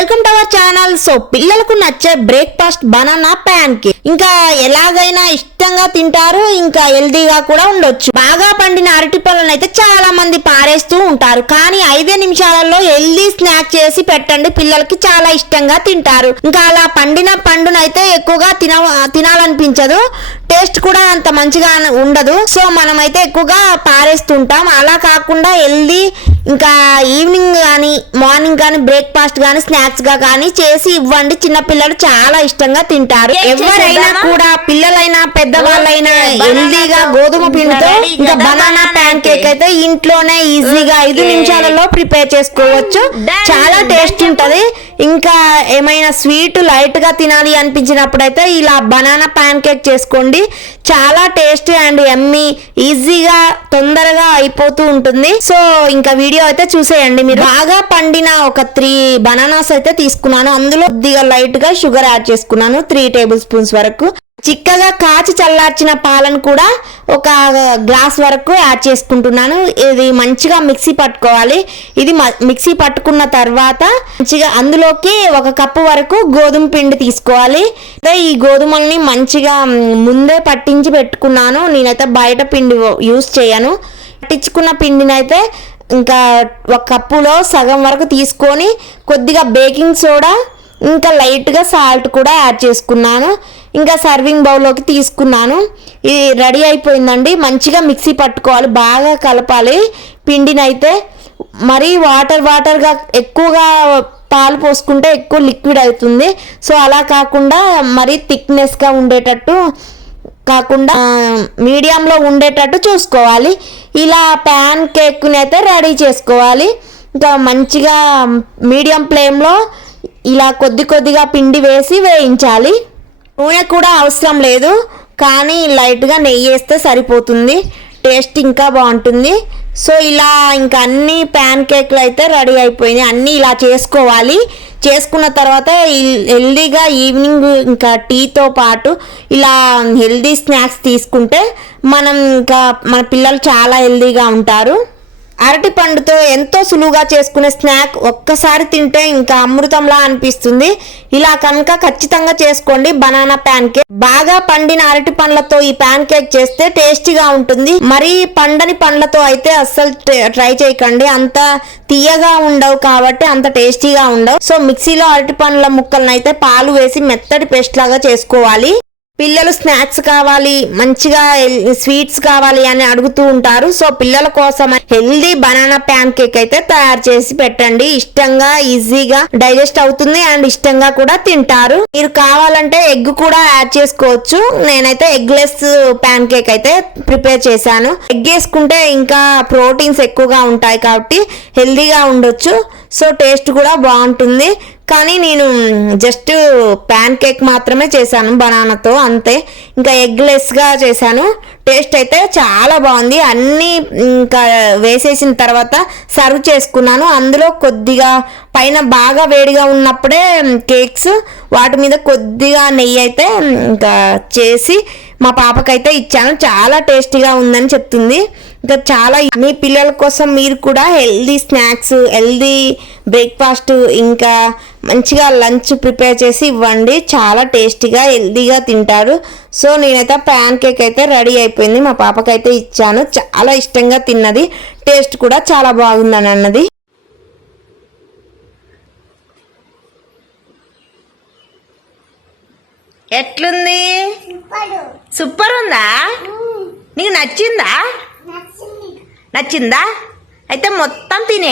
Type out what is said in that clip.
Welcome to our channel. So పిల్లలకు నచ్చే breakfast banana pan cake. ఇంకా ఎలాగైనా ఇష్టంగా తింటారు, ఇంకా హెల్దీగా కూడా ఉండొచ్చు. బాగా పండిన అరటి పళ్ళను అయితే చాలా మంది పారేస్తూ ఉంటారు, కానీ 5 నిమిషాలలో హెల్దీ స్నాక్ చేసి పెట్టండి, పిల్లలకి చాలా ఇష్టంగా తింటారు. ఇంకా అలా పండిన పండునైతే ఎక్కువగా తినాలనిపించదు, టేస్ట్ కూడా అంత మంచిగా ఉండదు. సో మనమైతే ఎక్కువగా పారేస్తుంటాం. అలా కాకుండా హెల్దీ ఇంకా ఈవినింగ్ కానీ మార్నింగ్ కానీ బ్రేక్ఫాస్ట్ కానీ స్నాక్స్ గా కానీ చేసి ఇవ్వండి, చిన్న పిల్లలు చాలా ఇష్టంగా తింటారు. ఎవరైనా కూడా పిల్లలైనా పెద్దవాళ్ళైనా హెల్దీగా గోధుమ పిండితో ఇంకా బనానా ప్యాన్ కేక్ అయితే ఇంట్లోనే ఈజీగా 5 నిమిషాలలో ప్రిపేర్ చేసుకోవచ్చు. చాలా టేస్ట్ ఉంటది. ఇంకా ఏమైనా స్వీట్ లైట్ గా తినాలి అనిపించినప్పుడు అయితే ఇలా బనానా ప్యాన్ కేక్ చేసుకోండి. చాలా టేస్ట్ అండ్ యమ్మీ, ఈజీగా తొందరగా అయిపోతూ ఉంటుంది. సో ఇంకా వీడియో అయితే చూసేయండి మీరు. బాగా పండిన ఒక 3 బనానాస్ అయితే తీసుకున్నాను. అందులో కొద్దిగా లైట్ గా షుగర్ యాడ్ చేసుకున్నాను, 3 టేబుల్ స్పూన్స్ వరకు. చిక్కగా కాచి చల్లార్చిన పాలను కూడా ఒక గ్లాస్ వరకు యాడ్ చేసుకుంటున్నాను. ఇది మంచిగా మిక్సీ పట్టుకోవాలి. ఇది మిక్సీ పట్టుకున్న తర్వాత మంచిగా అందులోకి 1 కప్పు వరకు గోధుమ పిండి తీసుకోవాలి. ఈ గోధుమల్ని మంచిగా ముందే పట్టించి పెట్టుకున్నాను. నేనైతే బయట పిండి యూస్ చేయను. పట్టించుకున్న పిండిని అయితే ఇంకా 1 కప్పులో సగం వరకు తీసుకొని కొద్దిగా బేకింగ్ సోడా ఇంకా లైట్గా సాల్ట్ కూడా యాడ్ చేసుకున్నాను. ఇంకా సర్వింగ్ బౌల్లోకి తీసుకున్నాను. ఇది రెడీ అయిపోయిందండి. మంచిగా మిక్సీ పట్టుకోవాలి, బాగా కలపాలి పిండిని. అయితే మరీ వాటర్గా ఎక్కువగా పాలు పోసుకుంటే ఎక్కువ లిక్విడ్ అవుతుంది. సో అలా కాకుండా మరీ థిక్నెస్గా ఉండేటట్టు కాకుండా మీడియంలో ఉండేటట్టు చూసుకోవాలి. ఇలా ప్యాన్ కేక్ని అయితే రెడీ చేసుకోవాలి. ఇంకా మంచిగా మీడియం ఫ్లేమ్లో ఇలా కొద్దిగా పిండి వేసి వేయించాలి. నూనె కూడా అవసరం లేదు, కానీ లైట్గా నెయ్యి వేస్తే సరిపోతుంది, టేస్ట్ ఇంకా బాగుంటుంది. సో ఇలా ఇంకా అన్ని ప్యాన్ కేక్లు అయితే రెడీ అయిపోయినాయి. అన్నీ ఇలా చేసుకోవాలి. చేసుకున్న తర్వాత హెల్దీగా ఈవినింగ్ ఇంకా టీతో పాటు ఇలా హెల్దీ స్నాక్స్ తీసుకుంటే మనం ఇంకా మన పిల్లలు చాలా హెల్దీగా ఉంటారు. అరటి పండుతో ఎంతో సులువుగా చేసుకునే స్నాక్ ఒక్కసారి తింటే ఇంకా అమృతంలా అనిపిస్తుంది. ఇలా కనుక ఖచ్చితంగా చేసుకోండి బనానా ప్యాన్ కేక్. బాగా పండిన అరటి పండ్లతో ఈ ప్యాన్ కేక్ చేస్తే టేస్టీగా ఉంటుంది. మరి పండని పండ్లతో అయితే అస్సలు ట్రై చేయకండి, అంత తీయగా ఉండవు కాబట్టి అంత టేస్టీగా ఉండవు. సో మిక్సీలో అరటి పండ్ల ముక్కలను అయితే పాలు వేసి మెత్తటి పేస్ట్ లాగా చేసుకోవాలి. పిల్లలు స్నాక్స్ కావాలి, మంచిగా స్వీట్స్ కావాలి అని అడుగుతూ ఉంటారు. సో పిల్లల కోసం హెల్దీ బనానా ప్యాన్ కేక్ అయితే తయారు చేసి పెట్టండి. ఇష్టంగా ఈజీగా డైజెస్ట్ అవుతుంది అండ్ ఇష్టంగా కూడా తింటారు. మీరు కావాలంటే ఎగ్ కూడా యాడ్ చేసుకోవచ్చు. నేనైతే ఎగ్ లెస్ ప్యాన్ కేక్ అయితే ప్రిపేర్ చేశాను. ఎగ్ వేసుకుంటే ఇంకా ప్రోటీన్స్ ఎక్కువగా ఉంటాయి కాబట్టి హెల్దీగా ఉండొచ్చు. సో టేస్ట్ కూడా బాగుంటుంది. కానీ నేను జస్ట్ ప్యాన్ కేక్ మాత్రమే చేశాను బనానాతో, అంతే. ఇంకా ఎగ్ లెస్గా చేశాను. టేస్ట్ అయితే చాలా బాగుంది. అన్నీ ఇంకా వేసేసిన తర్వాత సర్వ్ చేసుకున్నాను. అందులో కొద్దిగా పైన బాగా వేడిగా ఉన్నప్పుడే కేక్స్ వాటి మీద కొద్దిగా నెయ్యి అయితే ఇంకా చేసి మా పాపకైతే ఇచ్చాను. చాలా టేస్టీగా ఉందని చెప్తుంది. ఇంకా చాలా మీ పిల్లల కోసం మీరు కూడా హెల్దీ స్నాక్స్, హెల్దీ బ్రేక్ఫాస్ట్ ఇంకా మంచిగా లంచ్ ప్రిపేర్ చేసి ఇవ్వండి. చాలా టేస్టీగా హెల్దీగా తింటారు. సో నేనైతే ప్యాన్ కేక్ అయితే రెడీ అయిపోయింది, మా పాపకైతే ఇచ్చాను. చాలా ఇష్టంగా తిన్నది, టేస్ట్ కూడా చాలా బాగుందని అన్నది. ఎట్లుంది? సూపర్ ఉందా? నీకు నచ్చిందా? నచ్చిందా? అయితే మొత్తం తినే.